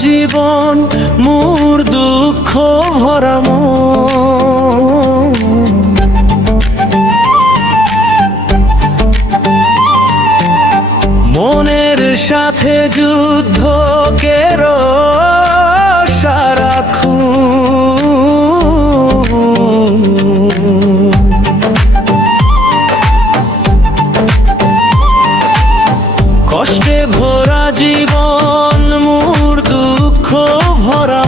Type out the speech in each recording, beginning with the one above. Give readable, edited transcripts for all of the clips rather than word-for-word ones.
জীবন মোর দুঃখ ভরা মনের সাথে যুদ্ধ কেরো সারাক্ষণ কষ্টে ভরা জীবন মোর দুঃখ ভরা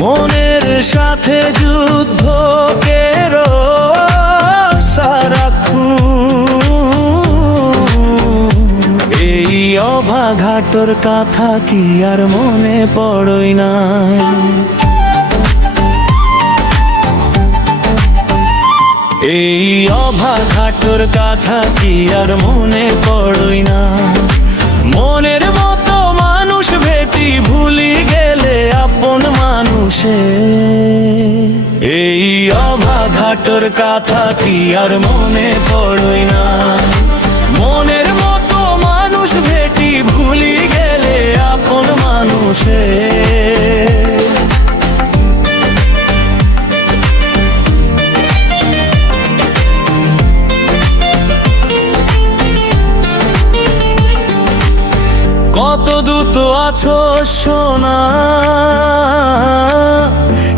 মনের সাথে যুদ্ধ কেরো সারাক্ষণ এই অভাগাটোর কথা কি আর মনে পড়ই না এই অভাগাটোর কথা কি আর মনে পড়ই না মনের মতো মানুষ ভেটি ভুলি গেলে আপন মানুষে এই অভাগাটোর কথা কি আর মনে পড়ই না মনের মতো মানুষ ভেটি ভুলি গেলে আপন মানুষে কত দূত আছো সোনা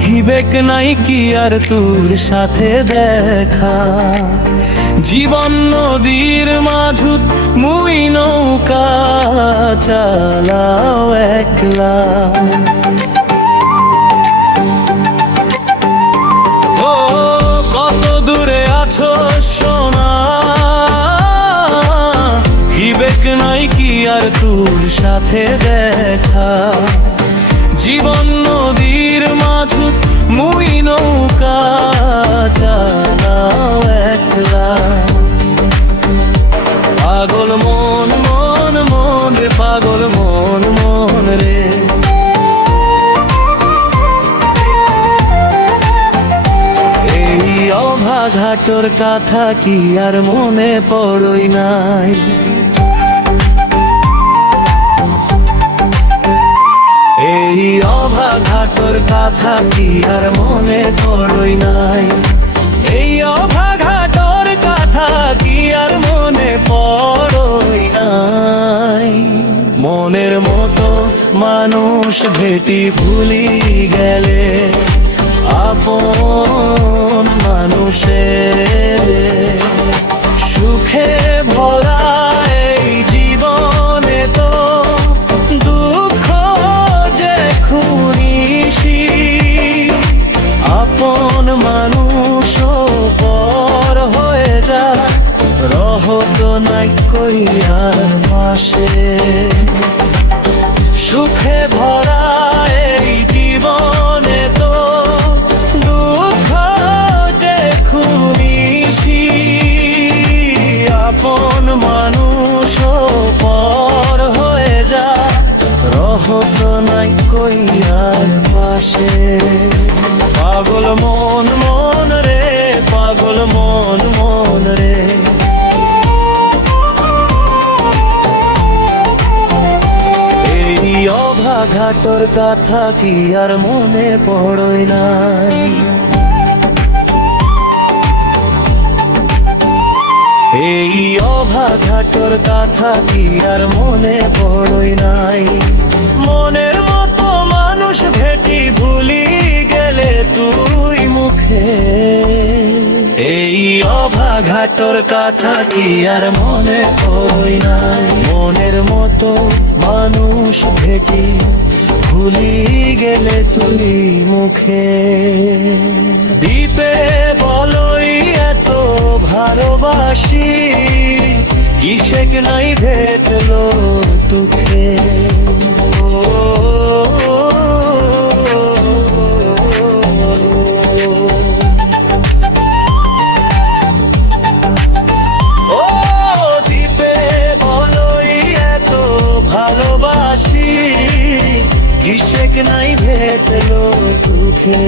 হিবেক নাই কি আর তোর সাথে দেখা জীবন নদীর মাঝুত মুই নৌকা চালাও একলা ও কত দূরে আছো সোনা হিবেক নাই কি আর তোর সাথে দেখা জীবন নদীর মাঝুত মুই নৌকা চালাও একলা পাগল মন মন মন রে পাগল মন মন রে এই অভাগাটোর কথা কি আর মনে পড়ই নাই এই অভাগাটোর কথা কি আর মনে পড়ই নাই এই অভাগাটোর কথা কি আর মনে পড়ই নাই মনের মতো মানুষ ভেটি ভুলি গেলে আপন মানুষের সুখে ভরা এই জীবনে তো দুঃখ যে খুনিসি আপন মানুষ পর হয়ে যা রহত নাই কইয়ার পাশে সুখে ভরা এই জীবনে তো দুঃখ যে খুনিসি আপন মানুষ পর হয়ে যা রহত নাই কইয়ার পাশে পাগল মন মন রে পাগল মন মন রে এই অভাগাটোর কথা কি আর মনে পড়ই নাই এই অভাগাটোর কথা কি আর মনে পড়ই নাই মনের মতো মানুষ ভেটি ভুলি গেলে তুই মুখে এই অভাগাটোর কথা কি আর মনে পড়ই নাই মনের মতো মানুষ ভেটি ভুলি গেলে তুই মুখে দ্বীপে বলই এত ভালোবাসি কিসেক নাই ভেটলো তোকে ভালোবাসি কিসেক নাই ভেটলো তোকে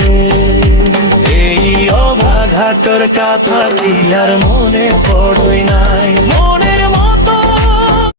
এই অভাগাটোর কথা কি আর মনে পড়ই নাই মনে